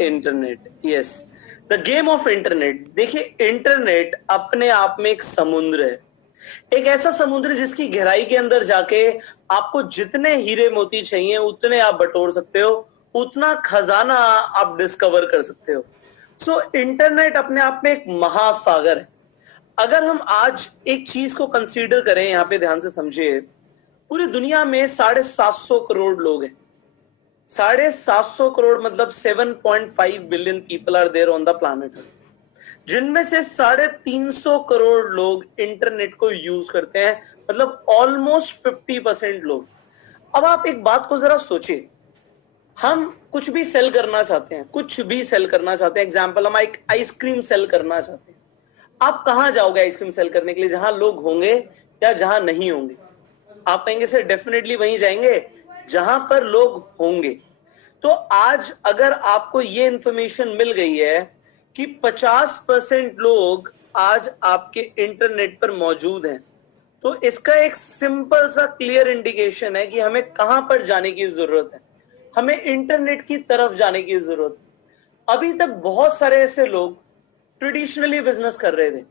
Internet, yes, the game of internet. देखिए, internet अपने आप में एक समुद्र है, एक ऐसा समुद्र जिसकी गहराई के अंदर जाके आपको जितने हीरे मोती चाहिए उतने आप बटोर सकते हो, उतना खजाना आप डिस्कवर कर सकते हो। सो इंटरनेट अपने आप में एक महासागर है। अगर हम आज एक चीज को कंसीडर करें, यहां पे ध्यान से समझिए, पूरी दुनिया में 750 करोड़ लोग हैं। 750 करोड़ मतलब 7.5 billion people are there on the planet, जिनमें से 350 करोड़ लोग इंटरनेट को यूज करते हैं, मतलब ऑलमोस्ट 50% लोग। अब आप एक बात को जरा सोचिए, हम कुछ भी सेल करना चाहते हैं, कुछ भी सेल करना चाहते हैं, एग्जाम्पल हम एक आइसक्रीम सेल करना चाहते हैं। आप कहां जाओगे आइसक्रीम सेल करने के लिए? जहां लोग होंगे या जहां नहीं होंगे? आप कहेंगे सर डेफिनेटली वहीं जाएंगे जहां पर लोग होंगे। तो आज अगर आपको ये इंफॉर्मेशन मिल गई है कि 50% लोग आज आपके इंटरनेट पर मौजूद हैं, तो इसका एक सिंपल सा क्लियर इंडिकेशन है कि हमें कहां पर जाने की जरूरत है, हमें इंटरनेट की तरफ जाने की जरूरत है। अभी तक बहुत सारे ऐसे लोग ट्रेडिशनली बिजनेस कर रहे थे,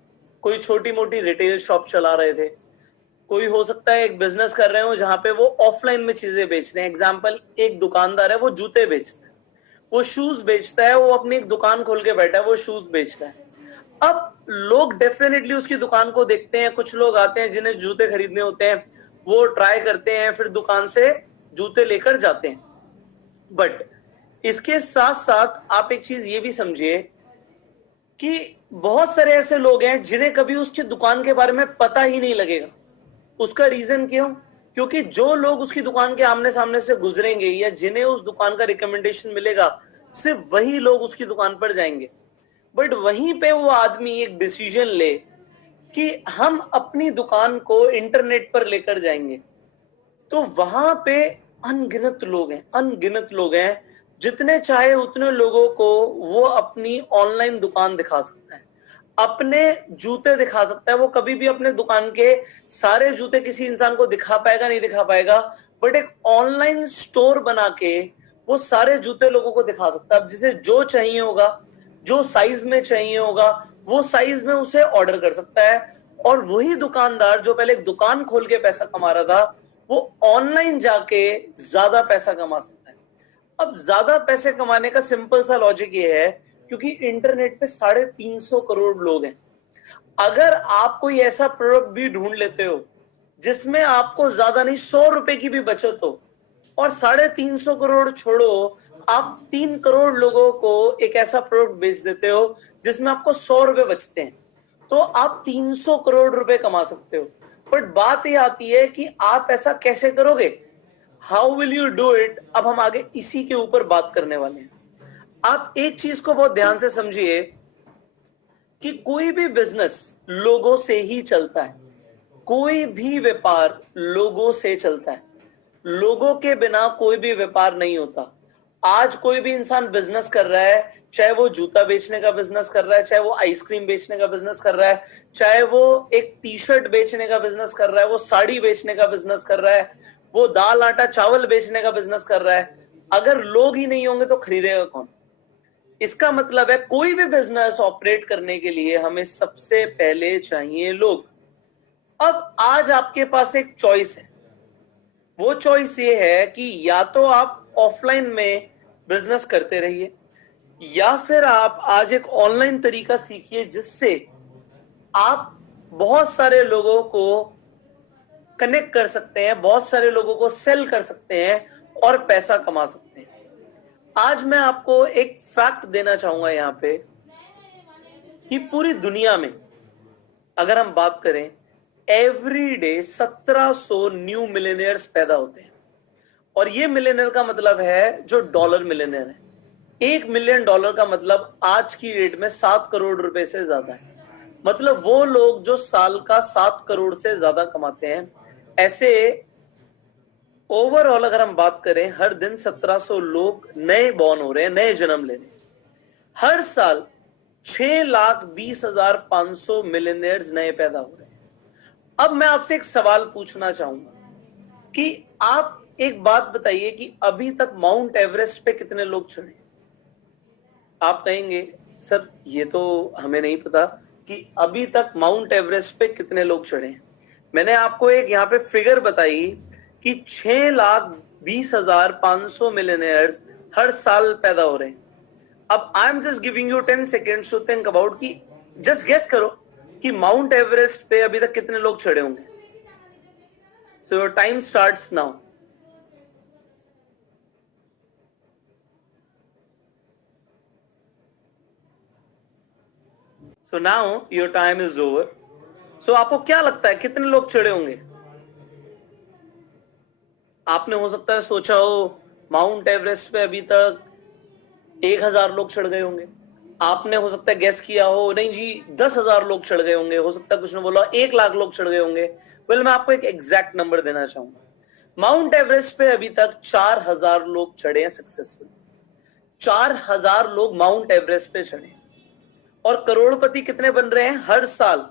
कोई छोटी मोटी रिटेल शॉप चला रहे थे, कोई हो सकता है एक बिजनेस कर रहे हो जहां पे वो ऑफलाइन में चीजें बेच रहे हैं। एग्जाम्पल, एक दुकानदार है, वो जूते बेचता है, वो शूज बेचता है, वो अपनी एक दुकान खोल के बैठा है, वो शूज बेचता है। अब लोग डेफिनेटली उसकी दुकान को देखते हैं, कुछ लोग आते हैं जिन्हें जूते खरीदने होते हैं, वो ट्राई करते हैं, फिर दुकान से जूते लेकर जाते हैं। बट इसके साथ साथ आप एक चीज ये भी समझिए कि बहुत सारे ऐसे लोग हैं जिन्हें कभी उसकी दुकान के बारे में पता ही नहीं लगेगा। उसका रीजन क्यों? क्योंकि जो लोग उसकी दुकान के आमने सामने से गुजरेंगे या जिन्हें उस दुकान का रिकमेंडेशन मिलेगा, सिर्फ वही लोग उसकी दुकान पर जाएंगे। बट वहीं पे वो आदमी एक डिसीजन ले कि हम अपनी दुकान को इंटरनेट पर लेकर जाएंगे, तो वहां पे अनगिनत लोग हैं, अनगिनत लोग हैं। जितने चाहे उतने लोगों को वो अपनी ऑनलाइन दुकान दिखा सकता है, अपने जूते दिखा सकता है। वो कभी भी अपने दुकान के सारे जूते किसी इंसान को दिखा पाएगा नहीं दिखा पाएगा, बट एक ऑनलाइन स्टोर बना के वो सारे जूते लोगों को दिखा सकता है। अब जिसे जो चाहिए होगा, जो साइज में चाहिए होगा, वो साइज में उसे ऑर्डर कर सकता है। और वही दुकानदार जो पहले एक दुकान खोल के पैसा कमा रहा था, वो ऑनलाइन जाके ज्यादा पैसा कमा सकता है। अब ज्यादा पैसे कमाने का सिंपल सा लॉजिक ये है, क्योंकि इंटरनेट पे 350 करोड़ लोग हैं। अगर आप कोई ऐसा प्रोडक्ट भी ढूंढ लेते हो जिसमें आपको ज्यादा नहीं 100 रुपए की भी बचत हो, और 350 करोड़ छोड़ो, आप 3 करोड़ लोगों को एक ऐसा प्रोडक्ट बेच देते हो जिसमें आपको 100 रुपए बचते हैं, तो आप 300 करोड़ रुपए कमा सकते हो। बट बात ये आती है कि आप ऐसा कैसे करोगे, how will you do it? अब हम आगे इसी के ऊपर बात करने वाले हैं। आप एक चीज को बहुत ध्यान से समझिए कि कोई भी बिजनेस लोगों से ही चलता है, कोई भी व्यापार लोगों से चलता है, लोगों के बिना कोई भी व्यापार नहीं होता। आज कोई भी इंसान बिजनेस कर रहा है, चाहे वो जूता बेचने का बिजनेस कर रहा है, चाहे वो आइसक्रीम बेचने का बिजनेस कर रहा है, चाहे वो एक टी शर्ट बेचने का बिजनेस कर रहा है, वो साड़ी बेचने का बिजनेस कर रहा है, वो दाल आटा चावल बेचने का बिजनेस कर रहा है, अगर लोग ही नहीं होंगे तो खरीदेगा कौन? इसका मतलब है कोई भी बिजनेस ऑपरेट करने के लिए हमें सबसे पहले चाहिए लोग। अब आज आपके पास एक चॉइस है, वो चॉइस ये है कि या तो आप ऑफलाइन में बिजनेस करते रहिए, या फिर आप आज एक ऑनलाइन तरीका सीखिए जिससे आप बहुत सारे लोगों को कनेक्ट कर सकते हैं, बहुत सारे लोगों को सेल कर सकते हैं और पैसा कमा सकते हैं। आज मैं आपको एक फैक्ट देना चाहूंगा यहां पे कि पूरी दुनिया में अगर हम बात करें, एवरी डे 1700 न्यू मिलेनियर्स पैदा होते हैं। और ये मिलेनियर का मतलब है जो डॉलर मिलेनियर है। $1 मिलियन का मतलब आज की डेट में 7 करोड़ रुपए से ज्यादा है। मतलब वो लोग जो साल का 7 करोड़ से ज्यादा कमाते हैं। ऐसे ओवरऑल अगर हम बात करें, हर दिन 1700 लोग नए बॉर्न हो रहे हैं, नए जन्म ले रहे हैं। हर साल 6,20,500 मिलियनियर्स नए पैदा हो रहे हैं। अब मैं आपसे एक सवाल पूछना चाहूंगा कि आप एक बात बताइए कि अभी तक माउंट एवरेस्ट पे कितने लोग चढ़े? आप कहेंगे सर ये तो हमें नहीं पता कि अभी तक माउंट एवरेस्ट पे कितने लोग चढ़े हैं। मैंने आपको एक यहाँ पे फिगर बताई कि 6,20,500 मिलियनेयर्स हर साल पैदा हो रहे हैं। अब I am just giving you 10 seconds to think about कि जस्ट गेस करो कि माउंट एवरेस्ट पे अभी तक कितने लोग चढ़े होंगे। So your time starts now. So now your time is over. So आपको क्या लगता है कितने लोग चढ़े होंगे? आपने हो सकता है सोचा हो माउंट एवरेस्ट पे अभी तक 1,000 लोग चढ़ गए होंगे। आपने हो सकता है गैस किया हो नहीं जी 10,000 लोग चढ़ गए होंगे। हो सकता है कुछ ने बोला 1,00,000 लोग चढ़ गए होंगे। वेल मैं आपको एक एग्जैक्ट नंबर देना चाहूंगा। माउंट एवरेस्ट पे अभी तक 4,000 लोग चढ़े हैं सक्सेसफुल। 4,000 लोग माउंट एवरेस्ट पे चढ़े और करोड़पति कितने बन रहे हैं हर साल।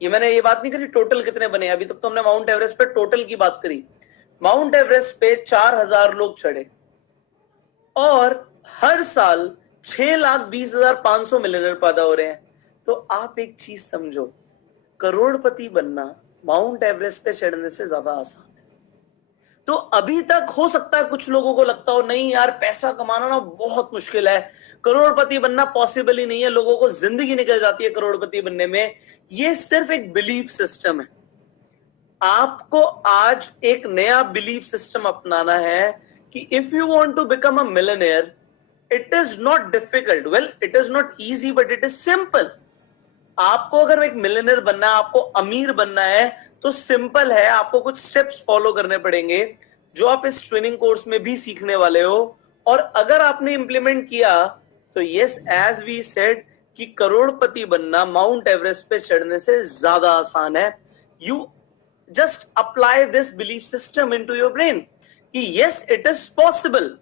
ये मैंने ये बात नहीं करी टोटल कितने बने, अभी तक तो हमने माउंट एवरेस्ट पे टोटल की बात करी। माउंट एवरेस्ट पे 4,000 लोग चढ़े और हर साल 6,20,500 मिलियनर पैदा हो रहे हैं। तो आप एक चीज समझो, करोड़पति बनना माउंट एवरेस्ट पे चढ़ने से ज्यादा आसान है। तो अभी तक हो सकता है कुछ लोगों को लगता हो नहीं यार पैसा कमाना ना बहुत मुश्किल है, करोड़पति बनना पॉसिबल ही नहीं है, लोगों को जिंदगी निकल जाती है करोड़पति बनने में। ये सिर्फ एक बिलीफ सिस्टम है। आपको आज एक नया बिलीफ सिस्टम अपनाना है कि if you want to become a millionaire it is not difficult. Well it is not easy but it is simple. आपको अगर एक मिलियनेयर बनना है, आपको अमीर बनना है तो सिंपल है। आपको कुछ स्टेप्स फॉलो करने पड़ेंगे जो आप इस ट्रेनिंग कोर्स में भी सीखने वाले हो। और अगर आपने इंप्लीमेंट किया तो यस एज वी सेड कि करोड़पति बनना माउंट एवरेस्ट पे चढ़ने से ज्यादा आसान है। You just apply this belief system into your brain कि यस इट इज पॉसिबल।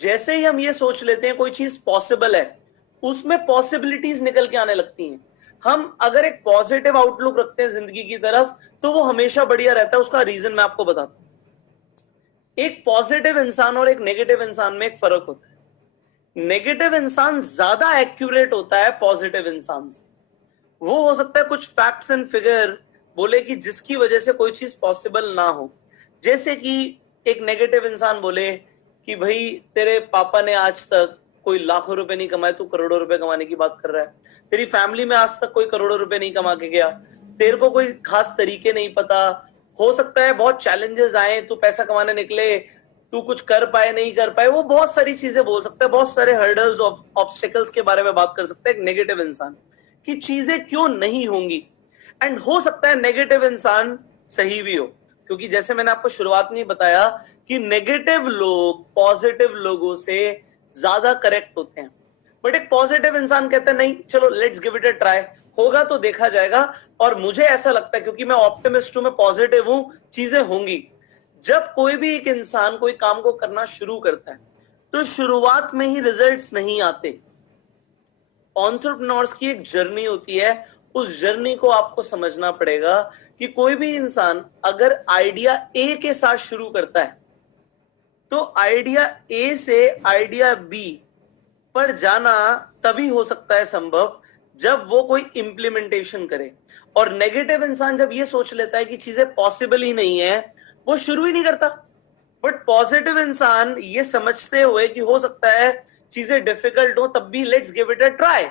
जैसे ही हम ये सोच लेते हैं कोई चीज पॉसिबल है उसमें पॉसिबिलिटीज निकल के आने लगती हैं। हम अगर एक पॉजिटिव आउटलुक रखते हैं जिंदगी की तरफ तो वो हमेशा बढ़िया रहता है। उसका रीजन मैं आपको बताता हूं। एक पॉजिटिव इंसान और एक नेगेटिव इंसान में एक फर्क होता है। नेगेटिव इंसान ज्यादा एक्यूरेट होता है पॉजिटिव इंसान से। वो हो सकता है कुछ फैक्ट्स एंड फिगर बोले कि जिसकी वजह से कोई चीज पॉसिबल ना हो। जैसे कि एक नेगेटिव इंसान बोले कि भाई तेरे पापा ने आज तक कोई लाखों रुपए नहीं कमाए, तू करोड़ों रुपए कमाने की बात कर रहा है। तेरी फैमिली में आज तक कोई करोड़ों रुपए नहीं कमा के गया, तेरे को कोई खास तरीके नहीं पता। हो सकता है बहुत चैलेंजेस आए, तू पैसा कमाने निकले, तू कुछ कर पाए नहीं कर पाए। वो बहुत सारी चीजें बोल सकता है, बहुत सारे हर्डल्स ऑब्स्टिकल्स के बारे में बात कर सकता है एक नेगेटिव इंसान कि चीजें क्यों नहीं होंगी। एंड हो सकता है नेगेटिव इंसान सही भी हो, क्योंकि जैसे मैंने आपको शुरुआत में बताया कि नेगेटिव लोग पॉजिटिव लोगों से ज्यादा करेक्ट होते हैं। बट एक पॉजिटिव इंसान कहता है नहीं चलो let's give it a try, होगा तो देखा जाएगा। और मुझे ऐसा लगता है क्योंकि मैं ऑप्टिमिस्ट हूं, मैं पॉजिटिव हूं, चीजें होंगी। जब कोई भी एक इंसान कोई काम को करना शुरू करता है तो शुरुआत में ही रिजल्ट्स नहीं आते। एंटरप्रेन्योर्स की एक जर्नी होती है, उस जर्नी को आपको समझना पड़ेगा कि कोई भी इंसान अगर आइडिया ए के साथ शुरू करता है तो आइडिया ए से आइडिया बी पर जाना तभी हो सकता है संभव जब वो कोई इंप्लीमेंटेशन करे। और नेगेटिव इंसान जब ये सोच लेता है कि चीजें पॉसिबल ही नहीं है वो शुरू ही नहीं करता। बट पॉजिटिव इंसान ये समझते हुए कि हो सकता है चीजें डिफिकल्ट हो तब भी let's give it a try,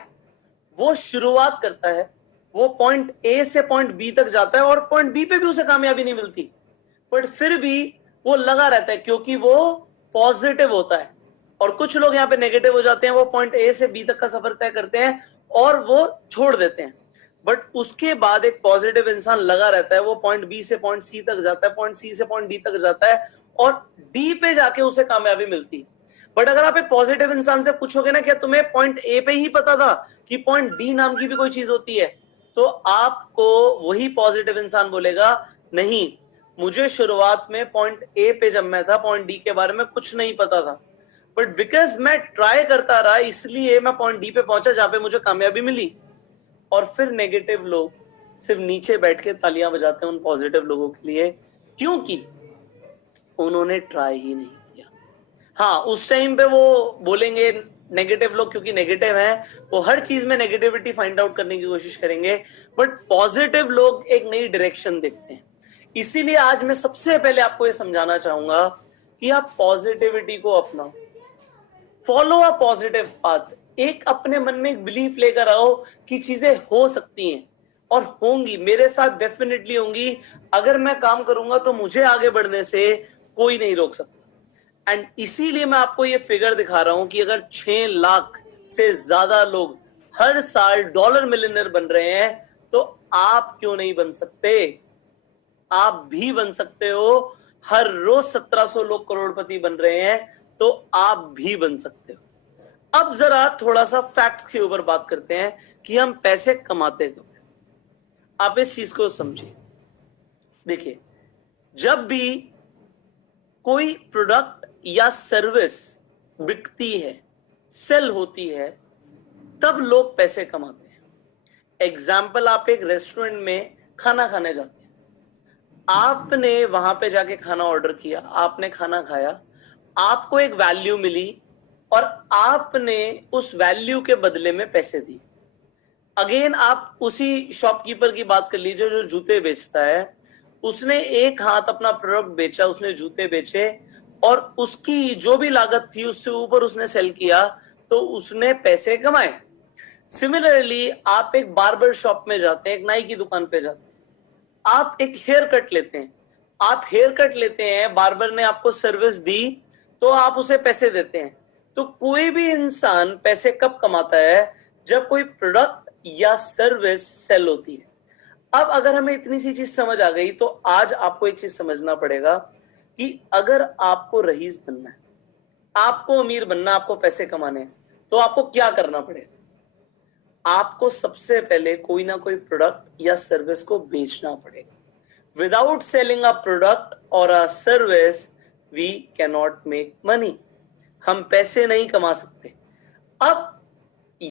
वो शुरुआत करता है। वो पॉइंट ए से पॉइंट बी तक जाता है और पॉइंट बी पे भी उसे कामयाबी नहीं मिलती, बट फिर भी वो लगा रहता है क्योंकि वो पॉजिटिव होता है। और कुछ लोग यहाँ पे नेगेटिव हो जाते हैं, वो पॉइंट ए से बी तक का सफर तय करते हैं और वो छोड़ देते हैं। बट उसके बाद एक पॉजिटिव इंसान लगा रहता है, वो पॉइंट बी से पॉइंट सी तक जाता है, पॉइंट सी से पॉइंट डी तक जाता है और डी पे जाके उसे कामयाबी मिलती है। बट अगर आप एक पॉजिटिव इंसान से पूछोगे ना क्या तुम्हें पॉइंट ए पे ही पता था कि पॉइंट डी नाम की भी कोई चीज होती है, तो आपको वही पॉजिटिव इंसान बोलेगा नहीं, मुझे शुरुआत में पॉइंट ए पे जब मैं था पॉइंट डी के बारे में कुछ नहीं पता था, बट बिकॉज मैं ट्राई करता रहा इसलिए मैं पॉइंट डी पे पहुंचा जहां पे मुझे कामयाबी मिली। और फिर नेगेटिव लोग सिर्फ नीचे बैठ के तालियां बजाते हैं उन पॉजिटिव लोगों के लिए, क्योंकि उन्होंने ट्राई ही नहीं किया। हाँ उस टाइम पे वो बोलेंगे नेगेटिव लोग क्योंकि नेगेटिव हैं, वो हर चीज में नेगेटिविटी फाइंड आउट करने की कोशिश करेंगे, बट पॉजिटिव लोग एक नई डायरेक्शन देखते हैं। इसीलिए आज मैं सबसे पहले आपको ये समझाना चाहूंगा कि आप पॉजिटिविटी को अपनाओ, फॉलो अ पॉजिटिव पाथ। एक अपने मन में एक बिलीफ लेकर आओ कि चीजें हो सकती हैं और होंगी, मेरे साथ डेफिनेटली होंगी। अगर मैं काम करूंगा तो मुझे आगे बढ़ने से कोई नहीं रोक सकता। एंड इसीलिए मैं आपको ये फिगर दिखा रहा हूं कि अगर 6 लाख से ज्यादा लोग हर साल डॉलर मिलियनर बन रहे हैं, तो आप क्यों नहीं बन सकते? आप भी बन सकते हो। हर रोज 1700 लोग करोड़पति बन रहे हैं, तो आप भी बन सकते हो। अब जरा थोड़ा सा फैक्ट के ऊपर बात करते हैं कि हम पैसे कमाते कब हैं। आप इस चीज को समझिए। देखिए, जब भी कोई प्रोडक्ट या सर्विस बिकती है, सेल होती है, तब लोग पैसे कमाते हैं। एग्जाम्पल, आप एक रेस्टोरेंट में खाना खाने जाते हैं, आपने वहां पे जाके खाना ऑर्डर किया, आपने खाना खाया, आपको एक वैल्यू मिली और आपने उस वैल्यू के बदले में पैसे दिए। अगेन आप उसी शॉपकीपर की बात कर लीजिए जो जूते बेचता है, उसने एक हाथ अपना प्रोडक्ट बेचा, उसने जूते बेचे और उसकी जो भी लागत थी उससे ऊपर उसने सेल किया, तो उसने पैसे कमाए। सिमिलरली आप एक बार्बर शॉप में जाते हैं, एक नाई की दुकान पे जाते हैं, आप एक हेयर कट लेते हैं, आप हेयर कट लेते हैं, बार्बर ने आपको सर्विस दी तो आप उसे पैसे देते हैं। तो कोई भी इंसान पैसे कब कमाता है? जब कोई प्रोडक्ट या सर्विस सेल होती है। अब अगर हमें इतनी सी चीज समझ आ गई, तो आज आपको एक चीज समझना पड़ेगा कि अगर आपको रईस बनना है, आपको अमीर बनना, आपको पैसे कमाने हैं, तो आपको क्या करना पड़ेगा? आपको सबसे पहले कोई ना कोई प्रोडक्ट या सर्विस को बेचना पड़ेगा। विदाउट सेलिंग अ प्रोडक्ट और a service we can not make money. हम पैसे नहीं कमा सकते। अब